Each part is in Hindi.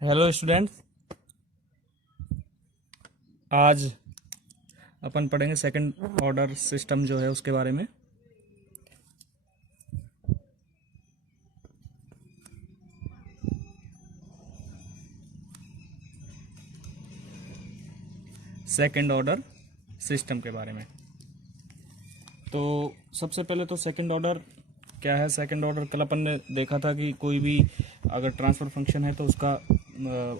Hello students. आज अपन पढ़ेंगे सेकंड ऑर्डर सिस्टम जो है उसके बारे में। सेकंड ऑर्डर सिस्टम के बारे में। तो सबसे पहले तो सेकंड ऑर्डर क्या है। सेकंड ऑर्डर कल अपन ने देखा था कि कोई भी अगर ट्रांसफ़र फंक्शन है तो उसका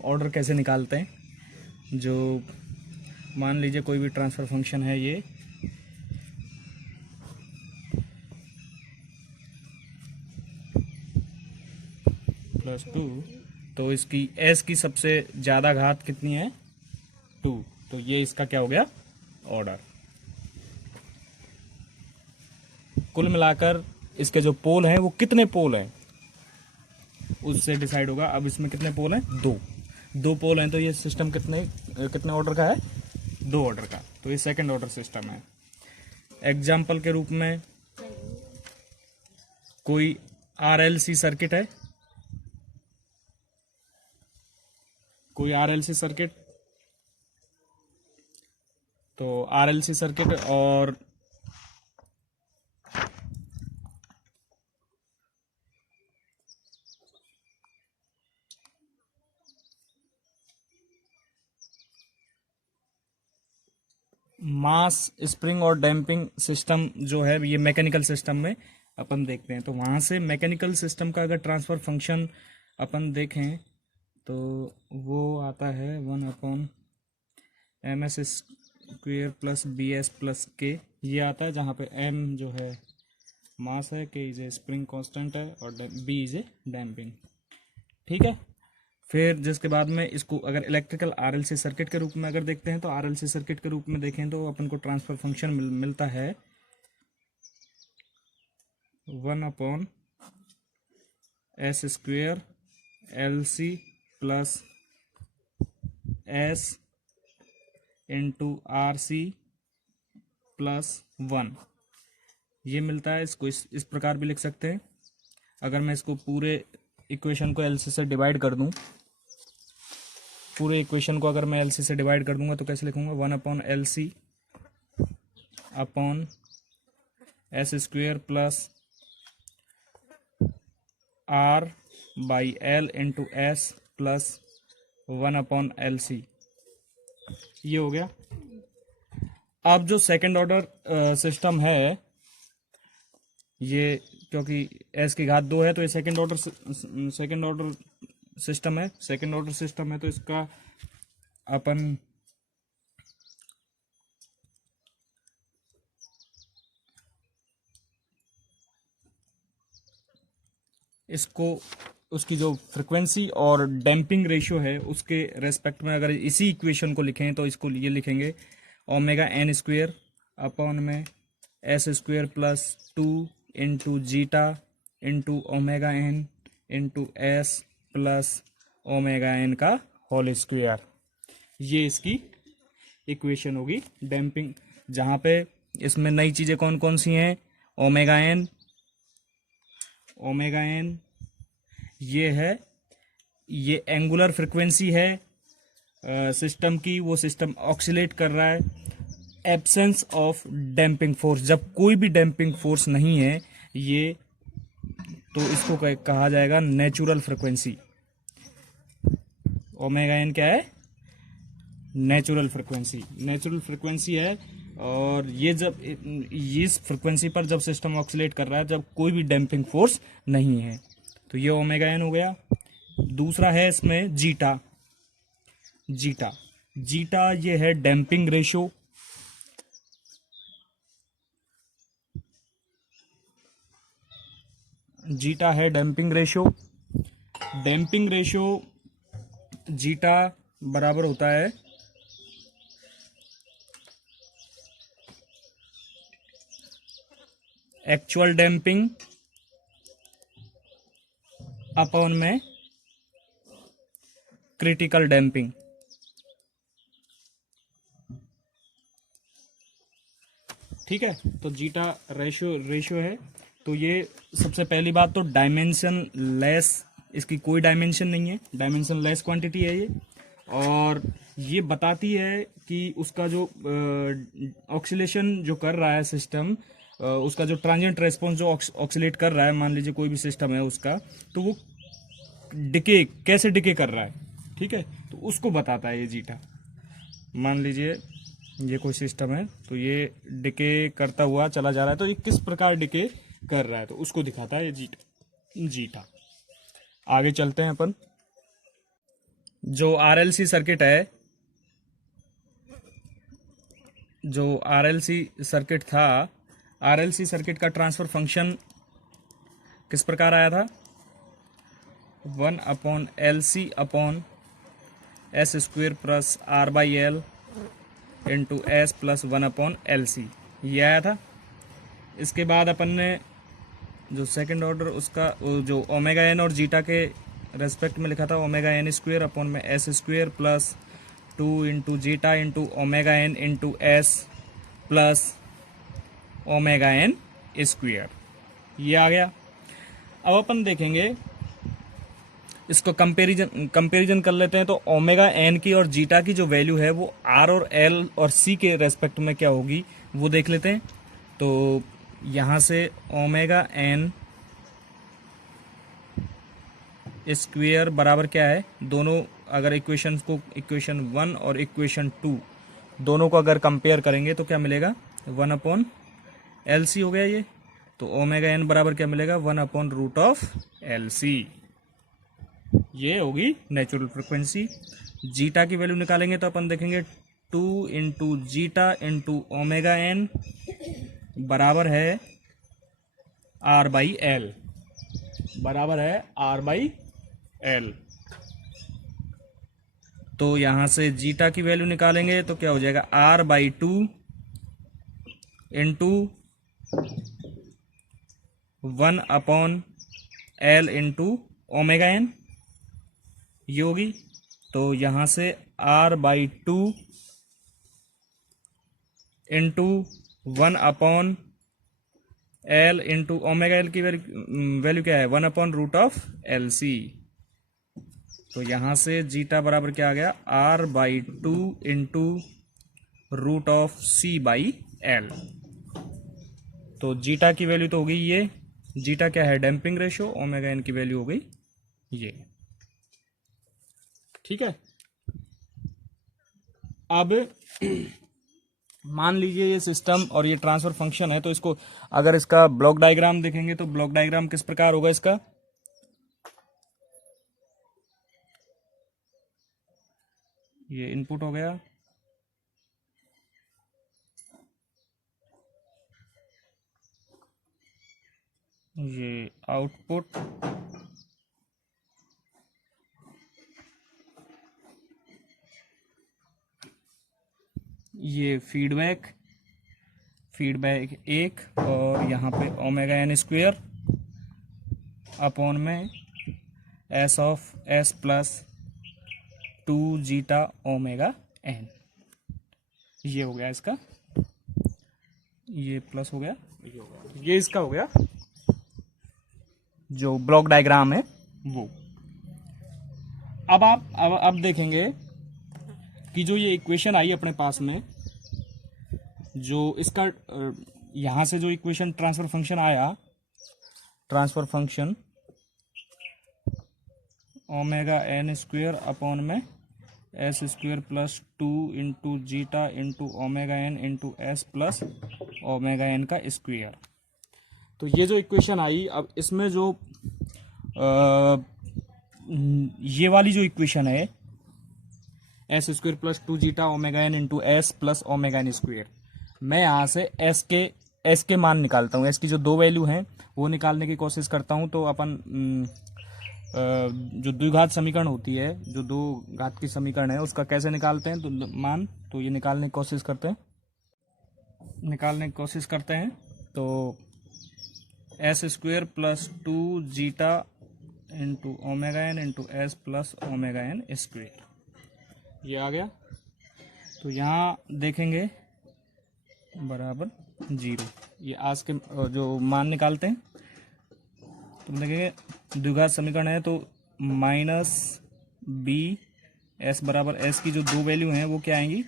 ऑर्डर कैसे निकालते हैं। जो मान लीजिए कोई भी ट्रांसफ़र फंक्शन है ये +2, तो इसकी एस की सबसे ज़्यादा घात कितनी है 2। तो ये इसका क्या हो गया ऑर्डर। कुल मिलाकर इसके जो पोल हैं वो कितने पोल हैं उससे डिसाइड होगा। अब इसमें कितने पोल हैं, दो दो पोल हैं। तो ये सिस्टम कितने कितने ऑर्डर का है, दो ऑर्डर का। तो ये सेकंड ऑर्डर सिस्टम है। एग्जाम्पल के रूप में कोई आरएलसी सर्किट है, कोई आरएलसी सर्किट। तो आरएलसी सर्किट और मास स्प्रिंग और डैम्पिंग सिस्टम जो है ये मैकेनिकल सिस्टम में अपन देखते हैं। तो वहाँ से मैकेनिकल सिस्टम का अगर ट्रांसफ़र फंक्शन अपन देखें तो वो आता है 1/ms² प्लस bs प्लस के। ये आता है जहाँ पे m जो है मास है, के इज ए स्प्रिंग कांस्टेंट है और b इज ए डैम्पिंग। ठीक है। फिर जिसके बाद में इसको अगर इलेक्ट्रिकल आरएलसी सर्किट के रूप में अगर देखते हैं तो आरएलसी सर्किट के रूप में देखें तो अपन को ट्रांसफर फंक्शन मिलता है 1/s² LC plus s into RC plus 1। ये मिलता है। इसको इस प्रकार भी लिख सकते हैं। अगर मैं इसको पूरे इक्वेशन को LC से डिवाइड कर दूं, पूरे इक्वेशन को अगर मैं LC से डिवाइड कर दूंगा तो कैसे लिखूंगा, 1/LC upon s² plus R/L into S plus 1/LC। ये हो गया। अब जो सेकंड ऑर्डर सिस्टम है ये, क्योंकि s की घात 2 है तो ये सेकंड ऑर्डर सिस्टम है। सेकंड ऑर्डर सिस्टम है तो इसका अपन इसको उसकी जो फ्रिक्वेंसी और डैम्पिंग रेशियो है उसके रेस्पेक्ट में अगर इसी इक्वेशन को लिखें तो इसको ये लिखेंगे ω(n²) अपॉन में s² plus 2 into zeta into ω(n) into s plus ω(n) का होल स्क्वायर। ये इसकी इक्वेशन होगी डैम्पिंग, जहाँ पे इसमें नई चीज़ें कौन कौन सी हैं, ω(n), ये है, ये एंगुलर फ्रिक्वेंसी है सिस्टम की। वो सिस्टम ऑक्सीलेट कर रहा है एब्सेंस ऑफ डैम्पिंग फोर्स, जब कोई भी डैम्पिंग फोर्स नहीं है ये, तो इसको कहा जाएगा नेचुरल फ्रिक्वेंसी। ω(n) क्या है, नेचुरल फ्रिक्वेंसी। नेचुरल फ्रिक्वेंसी है। और ये जब इस फ्रिक्वेंसी पर जब सिस्टम ऑक्सीलेट कर रहा है जब कोई भी डैम्पिंग फोर्स नहीं है, तो ये ω(n) हो गया। दूसरा है इसमें जीटा। जीटा जीटा ये है डैम्पिंग रेशियो। जीटा है damping ratio. Damping ratio zeta बराबर होता है एक्चुअल डैम्पिंग अपॉन में क्रिटिकल डैम्पिंग। ठीक है। तो जीटा रेशियो है। तो ये सबसे पहली बात तो डायमेंशन लेस इसकी कोई डायमेंशन नहीं है, डायमेंशन लेस क्वांटिटी है ये। और ये बताती है कि उसका जो ऑक्सीलेशन जो कर रहा है सिस्टम, उसका जो ट्रांजिएंट रेस्पॉन्स जो ऑक्सीलेट कर रहा है, मान लीजिए कोई भी सिस्टम है उसका, तो वो डिके कैसे डिके कर रहा है, ठीक है, तो उसको बताता है ये जीटा। मान लीजिए ये कोई सिस्टम है, तो ये डिके करता हुआ चला जा रहा है, तो ये किस प्रकार डिके कर रहा है, तो उसको दिखाता है ये जीटा। आगे चलते हैं अपन। जो आरएलसी सर्किट है, जो आरएलसी सर्किट था, आरएलसी सर्किट का ट्रांसफर फंक्शन किस प्रकार आया था, 1/LC/S² plus R/L into S plus 1/LC, ये आया था। इसके बाद अपन ने जो सेकंड ऑर्डर उसका जो ओमेगा एन और जीटा के रेस्पेक्ट में लिखा था, ओमेगा एन स्क्वेयर अपॉन में S square plus 2 into zeta into omega N into S plus omega N square, ये आ गया। अब अपन देखेंगे इसको कंपैरिजन कर लेते हैं, तो ओमेगा एन की और जीटा की जो वैल्यू है वो आर और एल और सी के रेस्पेक्ट में क्या होगी वो देख लेते हैं। तो यहाँ से ओमेगा एन स्क्वेयर बराबर क्या है, दोनों अगर इक्वेशन को, इक्वेशन 1 और इक्वेशन 2 दोनों को अगर कंपेयर करेंगे तो क्या मिलेगा, 1/LC हो गया ये। तो ओमेगा एन बराबर क्या मिलेगा, 1/√LC, ये होगी नेचुरल फ्रिक्वेंसी। जीटा की वैल्यू निकालेंगे तो अपन देखेंगे 2 into zeta into omega n बराबर है R/L, बराबर है R/L। तो यहां से जीटा की वैल्यू निकालेंगे तो क्या हो जाएगा, R/2 into 1/L into omega n, ये होगी। तो यहां से R/2 into 1/L into omega L की वैल्यू क्या है, 1/√LC। तो यहां से जीटा बराबर क्या आ गया, R/2 इंटू √C/L। तो जीटा की वैल्यू तो हो गई ये, जीटा क्या है, डैम्पिंग रेशियो, ओमेगा एन की वैल्यू हो गई ये, ठीक है। अब मान लीजिए ये सिस्टम और ये ट्रांसफर फंक्शन है, तो इसको अगर इसका ब्लॉक डायग्राम देखेंगे तो ब्लॉक डायग्राम किस प्रकार होगा इसका, ये इनपुट हो गया, ये आउटपुट, ये फीडबैक, फीडबैक 1, और यहाँ पे ओमेगा एन स्क्वेयर अपॉन में S plus 2 zeta omega n, ये हो गया इसका, ये प्लस हो गया, ये हो गया, ये इसका हो गया जो ब्लॉक डायग्राम है वो। अब आप अब देखेंगे कि जो ये इक्वेशन आई अपने पास में, जो इसका यहां से जो इक्वेशन ट्रांसफर फंक्शन आया, transfer function omega N square upon में S square plus 2 into zeta into omega N into S plus omega N का स्क्वेयर। तो ये जो इक्वेशन आई, अब इसमें जो ये वाली जो इक्वेशन है s square plus 2 zeta omega N into S plus omega N square, मैं यहाँ से एस के मान निकालता हूँ, एस की जो दो वैल्यू हैं वो निकालने की कोशिश करता हूँ। तो अपन जो द्विघात समीकरण होती है, जो दो घात की समीकरण है, उसका कैसे निकालते हैं, तो मान, तो ये निकालने की कोशिश करते हैं। तो s square plus 2 zeta into omega N into S plus omega N square, ये आ गया। तो यहाँ देखेंगे बराबर 0, ये आज के जो मान निकालते हैं, तो देखेंगे द्विघात समीकरण है, तो माइनस बी एस बराबर एस की जो दो वैल्यू हैं वो क्या आएंगी,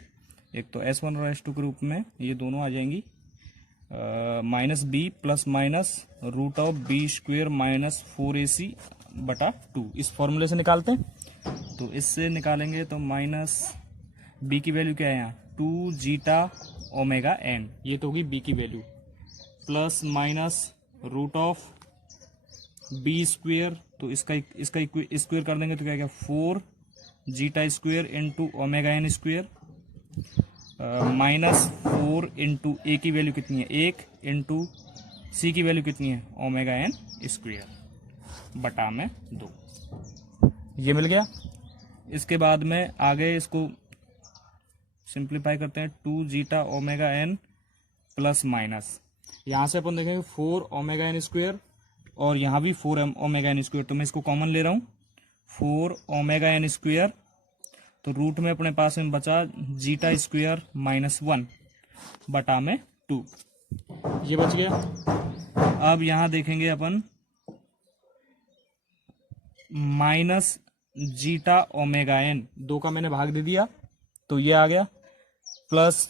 एक तो S1 और S2 के रूप में ये दोनों आ जाएंगी, minus b plus minus root of B square minus 4AC बटा 2। इस फॉर्मूले से निकालते हैं, तो इससे निकालेंगे तो माइनस बी की वैल्यू क्या है यहाँ 2 जीटा ओमेगा एन, ये तो होगी बी की value, plus minus root of B square, तो इसका स्क्वेयर कर देंगे तो क्या क्या 4 zeta square into omega N square, minus 4 into A की वैल्यू कितनी है 1 इंटू सी की वैल्यू कितनी है ओमेगा एन स्क्वेयर बटा में 2, ये मिल गया। इसके बाद में आगे इसको सिंप्लीफाई करते हैं 2 zeta omega n plus minus, यहाँ से अपन देखेंगे 4 ओमेगा एन स्क्वेयर और यहाँ भी 4 ओमेगा एन स्क्वेयर, तो मैं इसको कॉमन ले रहा हूँ 4 ओमेगा एन स्क्वेयर, तो रूट में अपने पास में बचा जीटा स्क्वेयर माइनस 1 बटा में 2, ये बच गया। अब यहाँ देखेंगे अपन माइनस जीटा ओमेगा एन, 2 का मैंने भाग दे दिया तो ये आ गया, प्लस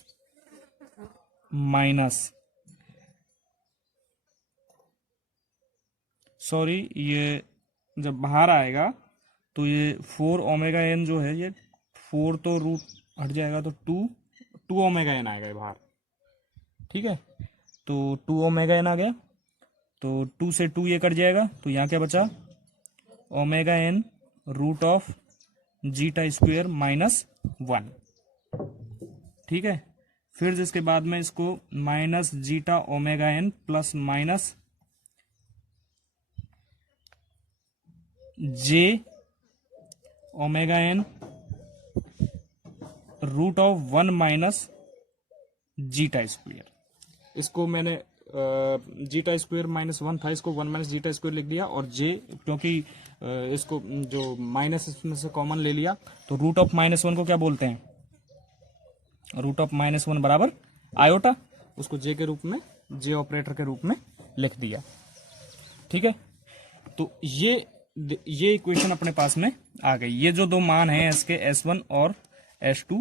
माइनस सॉरी ये जब बाहर आएगा तो ये 4 ओमेगा एन जो है ये 4 तो रूट हट जाएगा तो 2 ओमेगा एन आएगा बाहर, ठीक है, तो 2 ओमेगा एन आ गया, तो 2 से 2 ये कट जाएगा तो यहाँ क्या बचा omega n root of zeta square minus 1, ठीक है। फिर जिसके बाद में इसको minus zeta omega n plus minus j omega n root of 1 minus zeta square, इसको मैंने जीटा स्क्वेयर माइनस 1 था, इसको 1 माइनस जीटा स्क्वेयर लिख दिया, और जे क्योंकि इसको जो माइनस इसमें से कॉमन ले लिया तो रूट ऑफ माइनस 1 को क्या बोलते हैं, रूट ऑफ माइनस 1 बराबर आयोटा, उसको जे के रूप में जे ऑपरेटर के रूप में लिख दिया, ठीक है। तो ये इक्वेशन अपने पास में आ गई, ये जो दो मान हैं इसके S1 और S2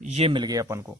ये मिल गए अपन को।